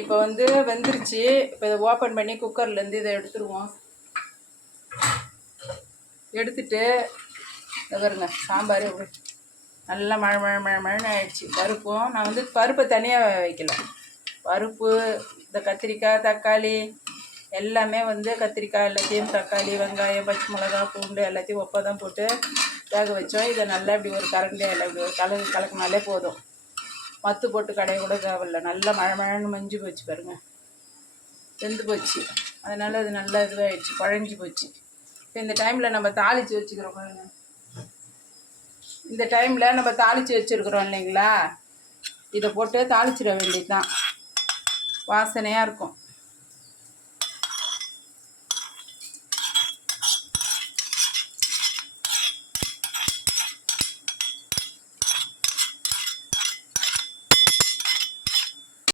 இப்போ வந்து வெந்துருச்சு. இப்போ இதை ஓப்பன் பண்ணி குக்கர்லேருந்து இதை எடுத்துருவோம். எடுத்துட்டு பாருங்க சாம்பார் நல்லா மழை ஆயிடுச்சு. பருப்பும் நான் வந்து பருப்பை தனியாக வைக்கல. பருப்பு இந்த கத்திரிக்காய் தக்காளி எல்லாமே வந்து கத்திரிக்காய் எல்லாத்தையும் தக்காளி வெங்காயம் பச்சை மிளகா பூண்டு எல்லாத்தையும் ஒப்பா தான் போட்டு வேக வச்சோம். இதை நல்லா இப்படி ஒரு கரண்டியாக இப்படி ஒரு கலக்குனாலே போதும். மத்து போட்டு கடைய கூட தேவையில்லை. நல்லா மழைன்னு மஞ்சு போச்சு பாருங்கள், வெந்து போச்சு. அதனால் அது நல்லா இதுவாகிடுச்சு, குழஞ்சி போச்சு. இப்போ இந்த டைமில் நம்ம தாளித்து வச்சுக்கிறோம் பாருங்க. இந்த டைமில் நம்ம தாளித்து வச்சுருக்குறோம் இல்லைங்களா, இதை போட்டு தாளிச்சிட வேண்டியது தான். வாசனையாக இருக்கும்.